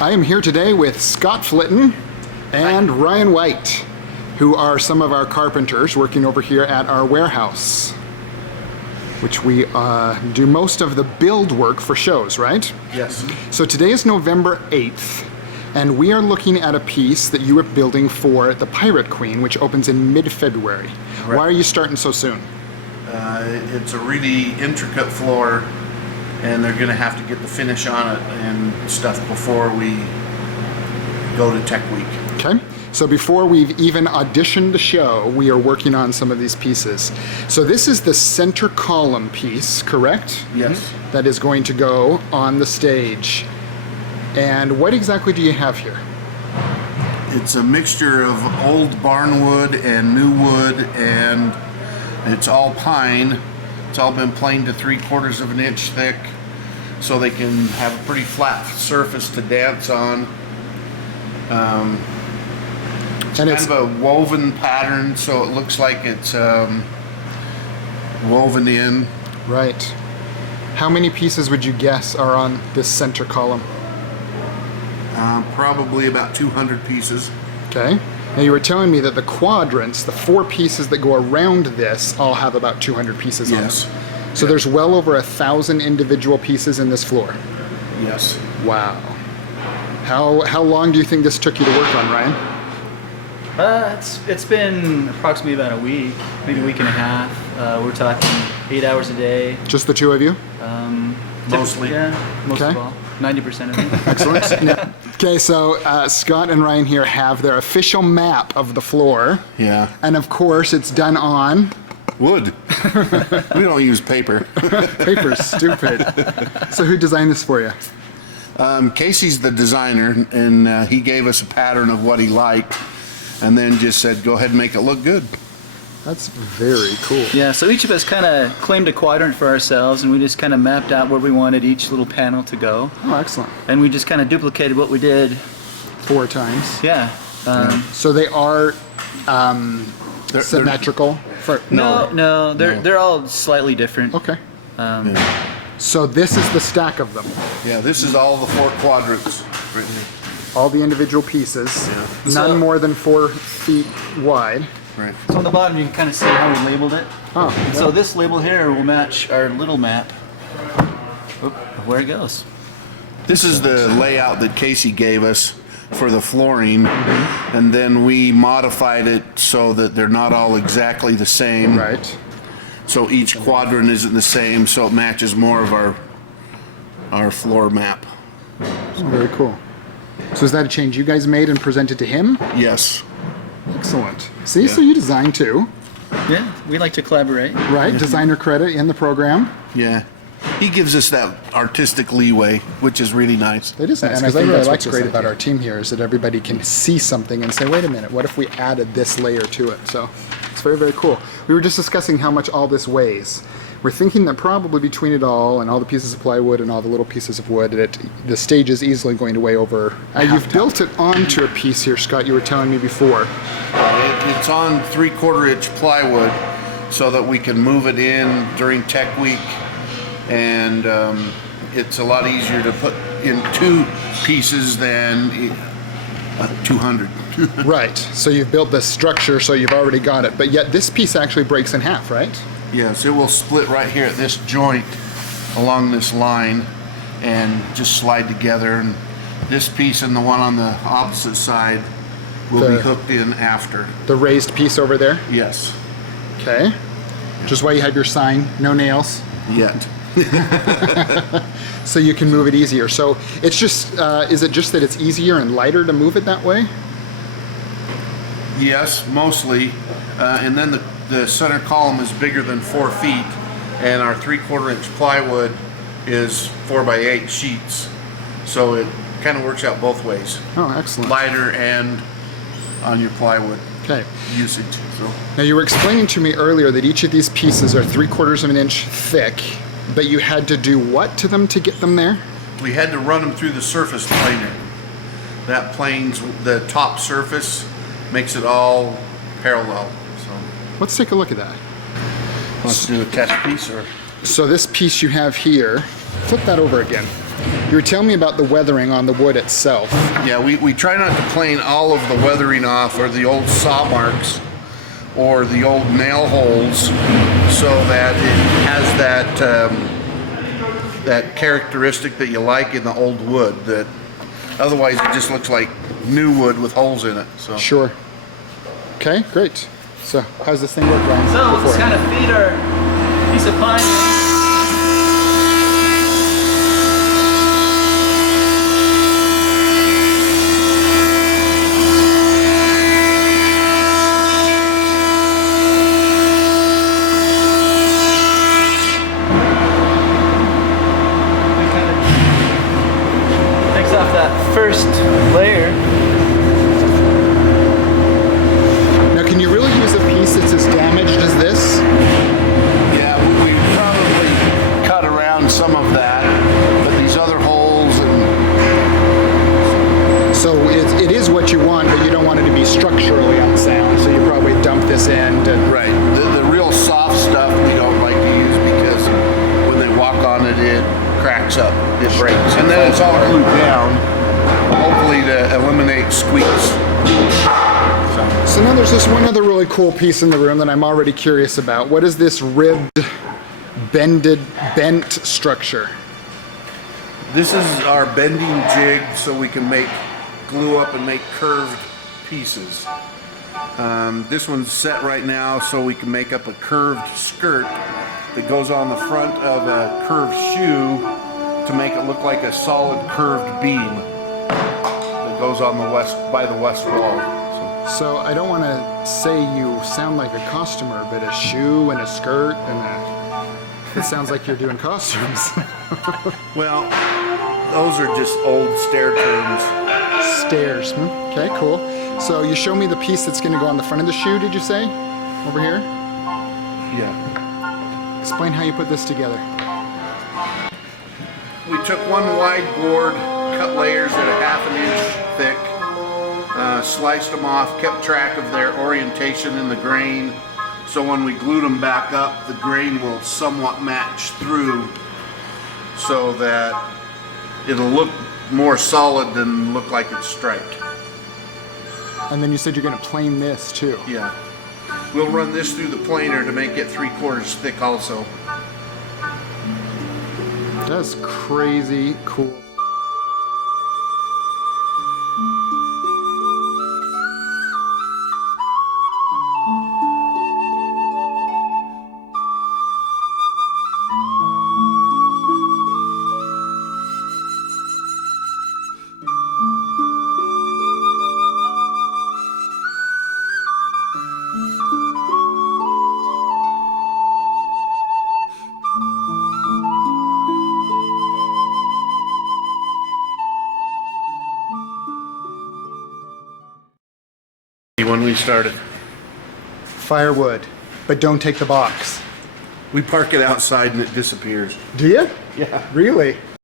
I am here today with Scott Flitton and Ryan White, who are some of our carpenters working over here at our warehouse, which we do most of the build work for shows, right? Yes. So today is November 8th, and we are looking at a piece that you were building for the Pirate Queen, which opens in mid-February. Why are you starting so soon? It's a really intricate floor, and they're going to have to get the finish on it and stuff before we go to Tech Week. Okay. So before we've even auditioned the show, we are working on some of these pieces. So this is the center column piece, correct? Yes. That is going to go on the stage. And what exactly do you have here? It's a mixture of old barn wood and new wood, and it's all pine. It's all been planed to 3/4 of an inch thick, so they can have a pretty flat surface to dance on. It's kind of a woven pattern, so it looks like it's woven in. Right. How many pieces would you guess are on this center column? Probably about 200 pieces. Okay. Now you were telling me that the quadrants, the 4 pieces that go around this, all have about 200 pieces on them. Yes. So there's well over 1,000 individual pieces in this floor. Yes. Wow. How long do you think this took you to work on, Ryan? It's been approximately about a week, maybe a week and a half. We're talking 8 hours a day. Just the two of you? Mostly. Yeah, most Okay. of all. 90% of it. Excellent. Okay, so Scott and Ryan here have their official map of the floor. Yeah. And of course, it's done on Wood. We don't use paper. paper. Stupid. So who designed this for you? Casey's the designer, and he gave us a pattern of what he liked, and then just said, go ahead and make it look good. That's very cool. Yeah, so each of us kind of claimed a quadrant for ourselves, and we just kind of mapped out where we wanted each little panel to go. Oh, excellent. And we just kind of duplicated what we did. 4 times. Yeah. So they are They're- symmetrical? No, they're all slightly different. Okay. Yeah. So this is the stack of them. Yeah, this is all the 4 quadrants right here. All the individual pieces. Yeah. None So- more than 4 feet wide. Right. So on the bottom you can kind of see how we labeled it. Oh, And so this label here will match our little map of where it goes. This is the layout that Casey gave us for the flooring, and then we modified it so that they're not all exactly the same. right. So each quadrant isn't the same, so it matches more of our floor map. Very cool. So is that a change you guys made and presented to him? Yes. Excellent. See, so you design too, Yeah, we like to collaborate. right? Designer credit in the program. Yeah. He gives us that artistic leeway, which is really nice. It is nice, And I because I think really that's like what's this great idea. about our team here is that everybody can see something and say, wait a minute, what if we added this layer to it? So it's very, very cool. We were just discussing how much all this weighs. We're thinking that probably between it all and all the pieces of plywood and all the little pieces of wood, the stage is easily going to weigh over. You've built it onto a piece here, Scott, you were telling me before. It's on 3/4 inch plywood so that we can move it in during Tech Week, and it's a lot easier to put in 2 pieces than 200. Right, so you've built this structure, so you've already got it. But yet this piece actually breaks in half, right? Yes, it will split right here at this joint along this line and just slide together, and this piece and the one on the opposite side will be hooked in after. The raised piece over there. Yes. Okay. Which is why you have your sign, no nails, Yet. so you can move it easier. So it's just, is it just that it's easier and lighter to move it that way? Yes, mostly. And then the center column is bigger than 4 feet, and our 3/4 inch plywood is 4x8 sheets. So it kind of works out both ways. Oh, excellent. Lighter and on your plywood Okay. usage. So Now you were explaining to me earlier that each of these pieces are 3/4 of an inch thick, but you had to do what to them to get them there? we had to run them through the surface planer. That plane's, the top surface makes it all parallel. So Let's take a look at that. let's do a test piece, or So this piece you have here, flip that over again. You were telling me about the weathering on the wood itself. Yeah, we try not to plane all of the weathering off or the old saw marks or the old nail holes so that it has that characteristic that you like in the old wood, that otherwise it just looks like new wood with holes in it. So Sure. Okay, great. So how's this thing work, Ryan? So let's Before? kind of feed our piece of pine. Off that first layer. Now, can you really use a piece that's as damaged as this? yeah, we probably cut around some of that, but these other holes and So it is what you want, but you don't want it to be structurally unsound, so you probably dump this end and... right, the real soft stuff we don't like to use because when they walk on it, it cracks up, it breaks, and then it's all glued down, hopefully to eliminate squeaks. So now there's this one other really cool piece in the room that I'm already curious about. What is this ribbed, bent structure? This is our bending jig so we can glue up and make curved pieces. This one's set right now so we can make up a curved skirt that goes on the front of a curved shoe to make it look like a solid curved beam that goes on the by the west wall. So I don't want to say you sound like a costumer, but a shoe and a skirt and it sounds like you're doing costumes. Well, those are just old stair terms. Stairs. Okay, cool. So you show me the piece that's going to go on the front of the shoe, did you say? Over here? Yeah. Explain how you put this together. We took one wide board, cut layers at a ½ inch thick, sliced them off, kept track of their orientation in the grain, so when we glued them back up, the grain will somewhat match through so that it'll look more solid than look like it's striped. And then you said you're going to plane this too. Yeah. We'll run this through the planer to make it 3/4 thick also. That's crazy cool. When we started, Firewood, but don't take the box. we park it outside and it disappears. Do you? Yeah. Really?